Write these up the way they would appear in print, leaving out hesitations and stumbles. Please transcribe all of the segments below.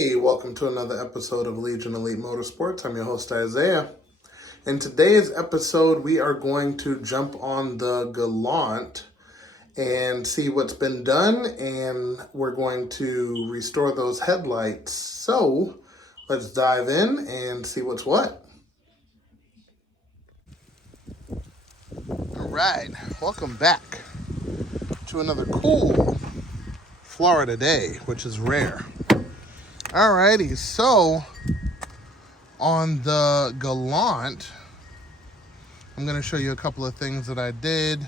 Hey, welcome to another episode of Legion Elite Motorsports. I'm your host, Isaiah. In today's episode, we are going to jump on the Galant and see what's been done, and we're going to restore those headlights. So, let's dive in and see what's what. All right, welcome back to another cool Florida day, which is rare. Alrighty, so on the Galant, I'm going to show you a couple of things that I did.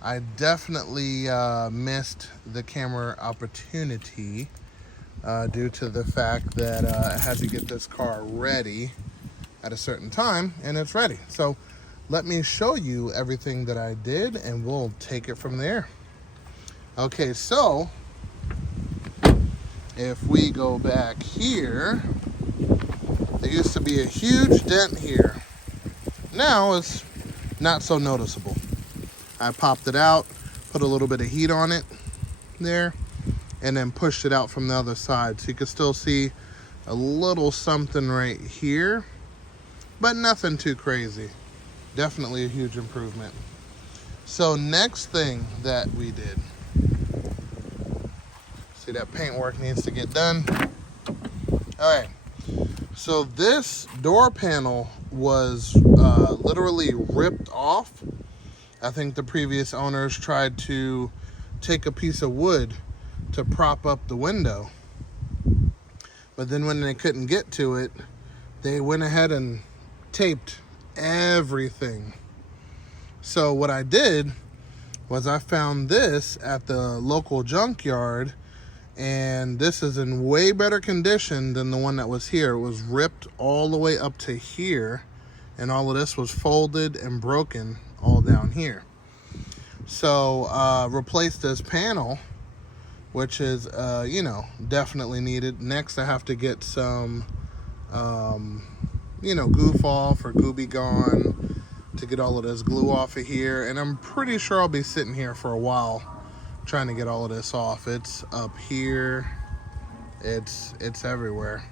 I definitely missed the camera opportunity due to the fact that I had to get this car ready at a certain time, and it's ready. So let me show you everything that I did, and we'll take it from there. Okay, so if we go back here, there used to be a huge dent here. Now it's not so noticeable. I popped it out, put a little bit of heat on it there, and then pushed it out from the other side. So you can still see a little something right here, but nothing too crazy. Definitely a huge improvement. So next thing that we did, see, that paint work needs to get done. All right, so this door panel was literally ripped off. I think the previous owners tried to take a piece of wood to prop up the window, but then when they couldn't get to it, they went ahead and taped everything. So what I did was I found this at the local junkyard, and this is in way better condition than the one that was here. It was ripped all the way up to here, and all of this was folded and broken all down here. So replace this panel, which is definitely needed. Next I have to get some goof off or gooby gone to get all of this glue off of here, and I'm pretty sure I'll be sitting here for a while trying to get all of this off. It's up here, it's everywhere,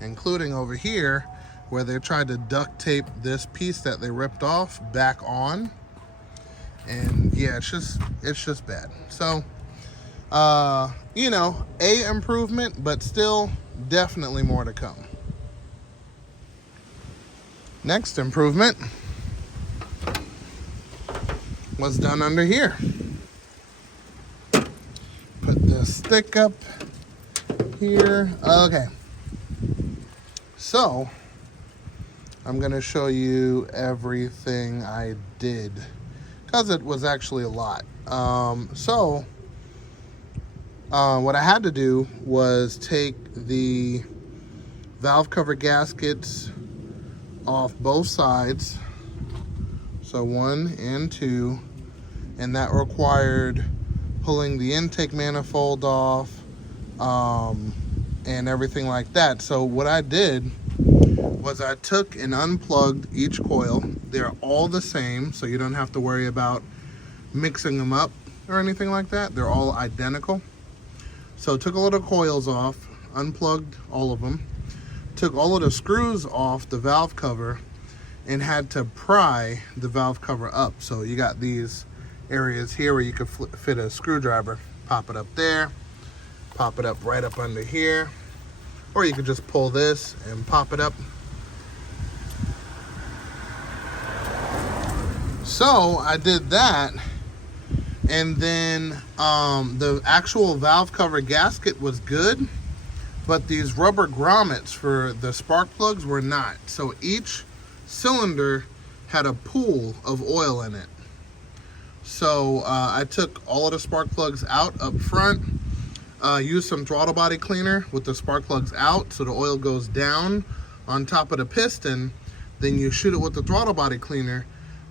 including over here where they tried to duct tape this piece that they ripped off back on, and yeah, it's just bad. So a improvement, but still definitely more to come. Next improvement was done under here. Put this stick up here. Okay, so I'm gonna show you everything I did, because it was actually a lot. What I had to do was take the valve cover gaskets off both sides, so 1 and 2, and that required pulling the intake manifold off and everything like that. So what I did was I took and unplugged each coil. They're all the same, so you don't have to worry about mixing them up or anything like that. They're all identical. So took all the coils off, unplugged all of them, took all of the screws off the valve cover, and had to pry the valve cover up. So you got these areas here where you could fit a screwdriver, pop it up there, pop it up right up under here, or you could just pull this and pop it up. So I did that, and then the actual valve cover gasket was good, but these rubber grommets for the spark plugs were not. So each cylinder had a pool of oil in it. So I took all of the spark plugs out up front, used some throttle body cleaner with the spark plugs out so the oil goes down on top of the piston. Then you shoot it with the throttle body cleaner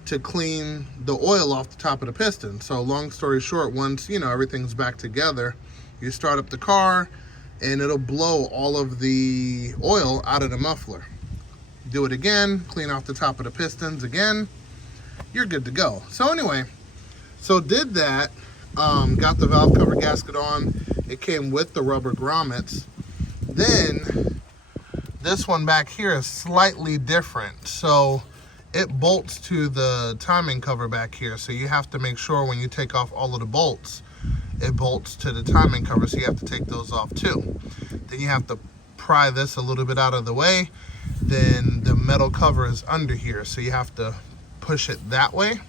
to clean the oil off the top of the piston. So long story short, once everything's back together, you start up the car and it'll blow all of the oil out of the muffler. Do it again, clean off the top of the pistons again, you're good to go. So anyway, so did that, got the valve cover gasket on. It came with the rubber grommets. Then this one back here is slightly different. So it bolts to the timing cover back here. So you have to make sure when you take off all of the bolts, it bolts to the timing cover. So you have to take those off too. Then you have to pry this a little bit out of the way. Then the metal cover is under here. So you have to push it that way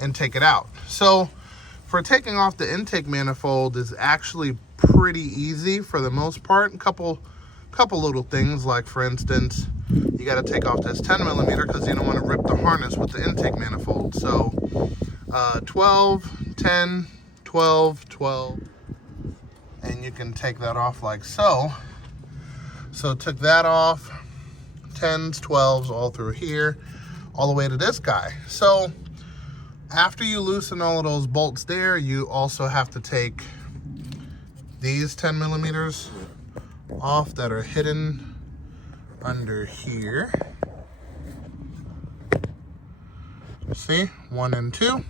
and take it out. So for taking off the intake manifold is actually pretty easy for the most part. A couple little things, like for instance, you got to take off this 10 millimeter because you don't want to rip the harness with the intake manifold. So 12, 10, 12, 12, and you can take that off like so. So took that off, 10s, 12s, all through here, all the way to this guy. So after you loosen all of those bolts there, you also have to take these 10 millimeters off that are hidden under here. See, 1 and 2.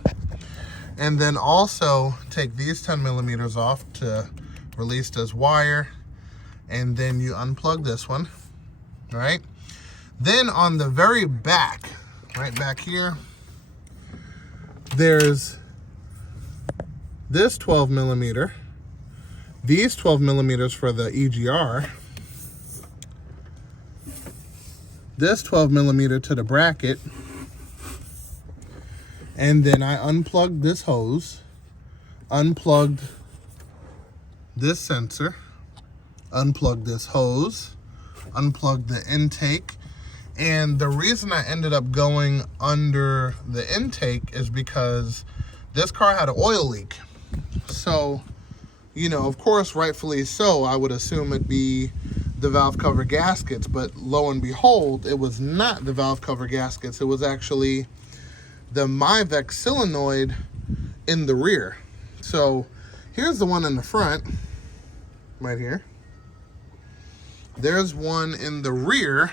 And then also take these 10 millimeters off to release this wire. And then you unplug this one, right? Then on the very back, right back here, there's this 12 millimeter, these 12 millimeters for the EGR, this 12 millimeter to the bracket, and then I unplugged this hose, unplugged this sensor, unplugged this hose, unplugged the intake. And the reason I ended up going under the intake is because this car had an oil leak. So, you know, of course, rightfully so, I would assume it'd be the valve cover gaskets, but lo and behold, it was not the valve cover gaskets. It was actually the Mivec solenoid in the rear. So here's the one in the front, right here. There's one in the rear,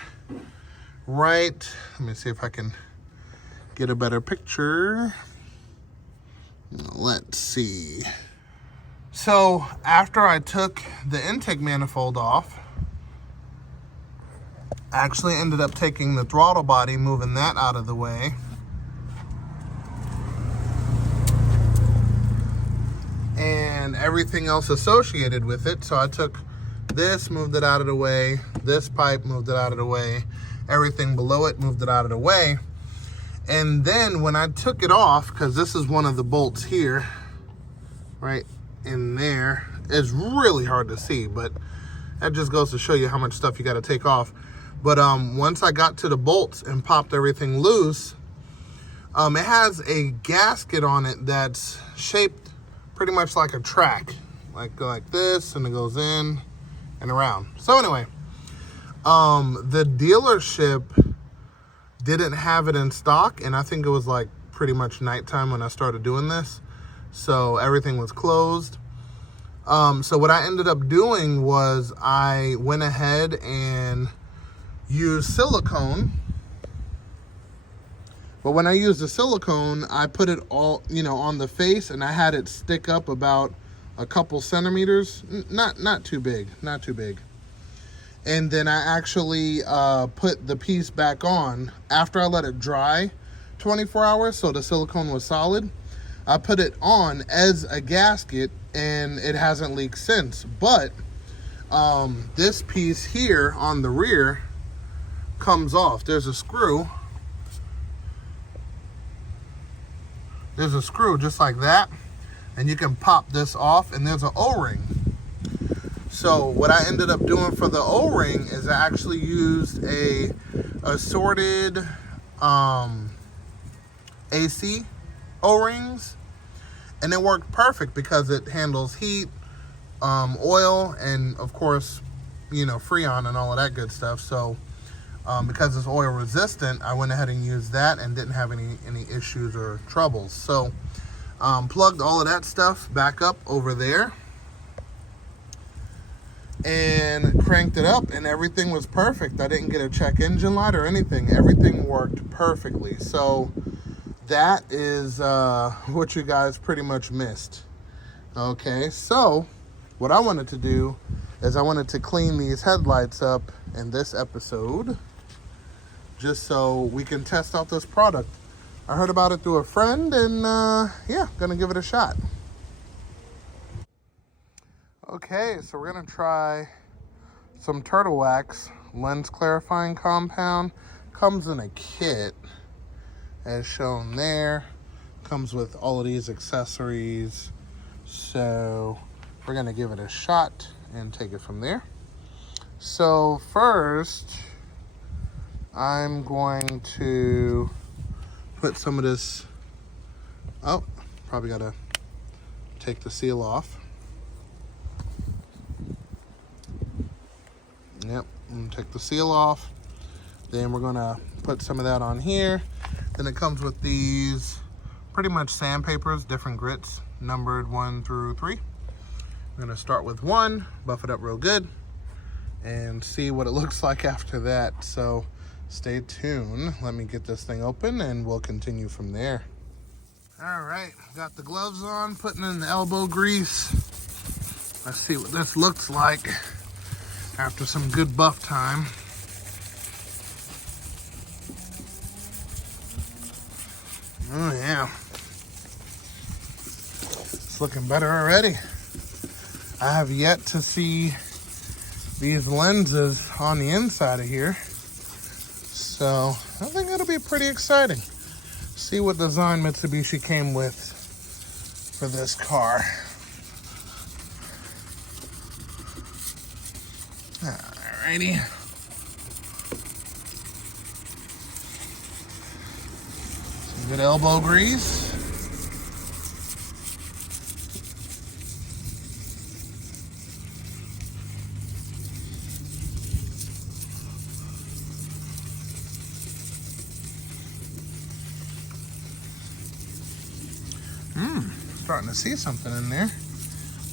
right, let me see if I can get a better picture. Let's see. So after I took the intake manifold off, I actually ended up taking the throttle body, moving that out of the way. And everything else associated with it. So I took this, moved it out of the way, this pipe, moved it out of the way, everything below it, moved it out of the way. And then when I took it off, because this is one of the bolts here, right in there, it's really hard to see, but that just goes to show you how much stuff you got to take off. But once I got to the bolts and popped everything loose, it has a gasket on it that's shaped pretty much like a track, like this, and it goes in and around. So anyway, the dealership didn't have it in stock, and I think it was like pretty much nighttime when I started doing this, so everything was closed. So what I ended up doing was I went ahead and used silicone. But when I used the silicone, I put it all, you know, on the face, and I had it stick up about a couple centimeters, not too big, not too big. And then I actually put the piece back on after I let it dry 24 hours, so the silicone was solid. I put it on as a gasket, and it hasn't leaked since. But this piece here on the rear comes off. There's a screw. There's a screw just like that, and you can pop this off, and there's an O-ring. So what I ended up doing for the O-ring is I actually used a assorted AC O-rings, and it worked perfect because it handles heat, oil, and of course, you know, Freon and all of that good stuff. So because it's oil resistant, I went ahead and used that and didn't have any issues or troubles. So plugged all of that stuff back up over there and cranked it up, and everything was perfect. I didn't get a check engine light or anything. Everything worked perfectly. So that is what you guys pretty much missed. Okay, so what I wanted to do is I wanted to clean these headlights up in this episode, just so we can test out this product. I heard about it through a friend, and yeah, gonna give it a shot. Okay, so we're gonna try some Turtle Wax lens clarifying compound. Comes in a kit as shown there. Comes with all of these accessories. So we're gonna give it a shot and take it from there. So first, I'm going to put some of this, oh, probably gotta take the seal off. Yep, I'm gonna take the seal off. Then we're gonna put some of that on here. Then it comes with these pretty much sandpapers, different grits, numbered 1 through 3. I'm gonna start with 1, buff it up real good, and see what it looks like after that. So stay tuned. Let me get this thing open and we'll continue from there. All right, got the gloves on, putting in the elbow grease. Let's see what this looks like after some good buff time. Oh yeah, it's looking better already. I have yet to see these lenses on the inside of here, so I think it'll be pretty exciting. See what design Mitsubishi came with for this car. Alrighty. Some good elbow grease. Starting to see something in there.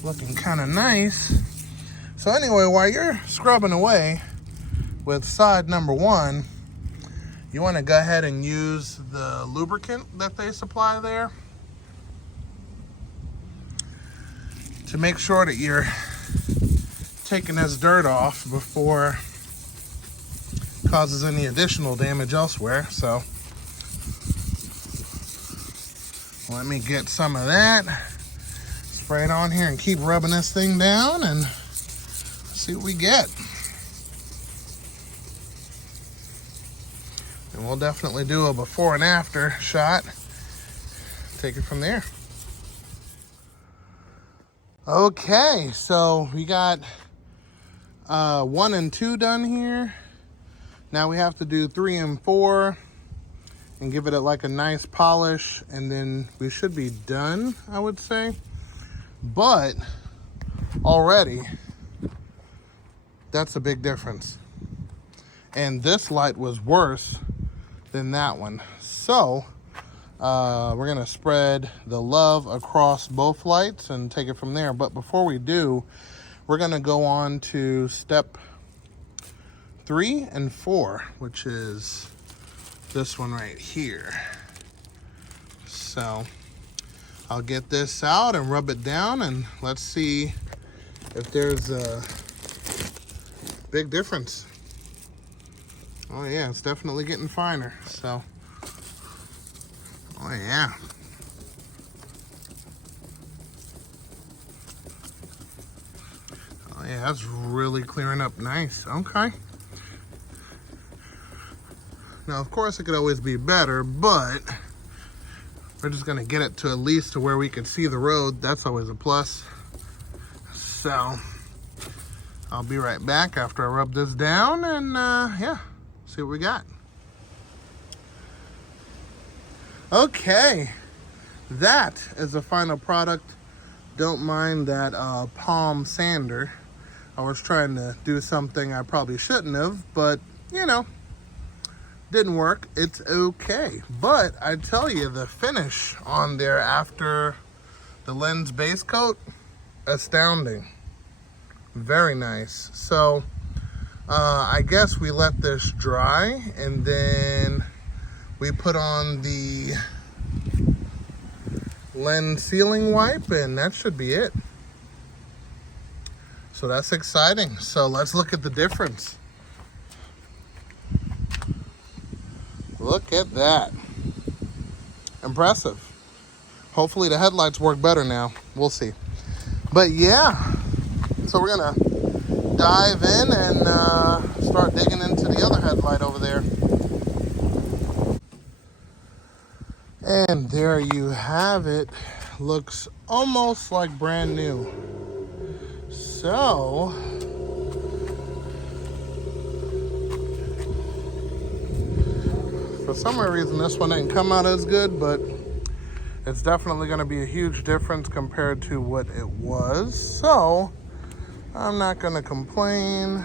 Looking kind of nice. So anyway, while you're scrubbing away with side number 1, you want to go ahead and use the lubricant that they supply there to make sure that you're taking this dirt off before it causes any additional damage elsewhere. So let me get some of that, spray it on here and keep rubbing this thing down and see what we get. And we'll definitely do a before and after shot. Take it from there. Okay, so we got 1 and 2 done here. Now we have to do 3 and 4 and give it like a nice polish, and then we should be done, I would say. But already, that's a big difference. And this light was worse than that one. So we're gonna spread the love across both lights and take it from there. But before we do, we're gonna go on to step 3 and 4, which is this one right here. So I'll get this out and rub it down, and let's see if there's a big difference. Oh yeah, it's definitely getting finer. So, oh yeah. Oh yeah, that's really clearing up nice. Okay. Now, of course, it could always be better, but we're just gonna get it to at least to where we can see the road. That's always a plus. So I'll be right back after I rub this down and yeah, see what we got. Okay, that is the final product. Don't mind that palm sander. I was trying to do something I probably shouldn't have, but you know, didn't work. It's okay. But I tell you, the finish on there after the lens base coat, astounding. Very nice. So I guess we let this dry and then we put on the lens sealing wipe, and that should be it. So that's exciting. So let's look at the difference. Look at that. Impressive. Hopefully the headlights work better now. We'll see. But yeah, so we're gonna dive in and start digging into the other headlight over there. And there you have it. Looks almost like brand new. So for some reason this one didn't come out as good, but it's definitely going to be a huge difference compared to what it was. So I'm not going to complain.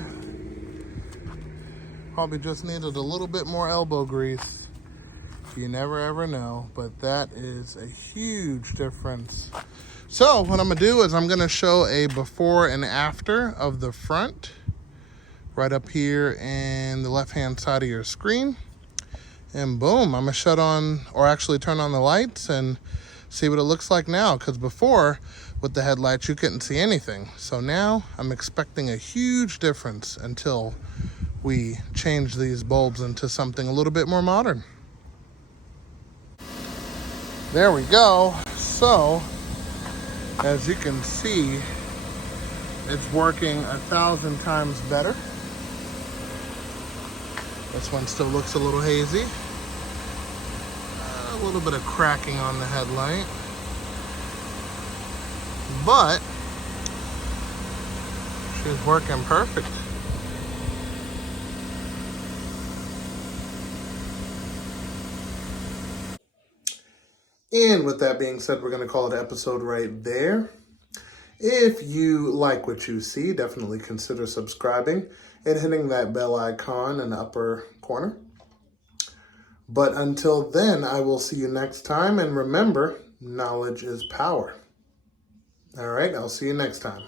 Probably just needed a little bit more elbow grease. You never ever know, but that is a huge difference. So what I'm gonna do is I'm gonna show a before and after of the front right up here in the left-hand side of your screen. And boom, I'm gonna shut on, or actually turn on the lights and see what it looks like now. Because before, with the headlights, you couldn't see anything. So now I'm expecting a huge difference until we change these bulbs into something a little bit more modern. There we go. So, as you can see, it's working 1,000 times better. This one still looks a little hazy. A little bit of cracking on the headlight. But, she's working perfect. And with that being said, we're going to call it an episode right there. If you like what you see, definitely consider subscribing and hitting that bell icon in the upper corner. But until then, I will see you next time. And remember, knowledge is power. All right, I'll see you next time.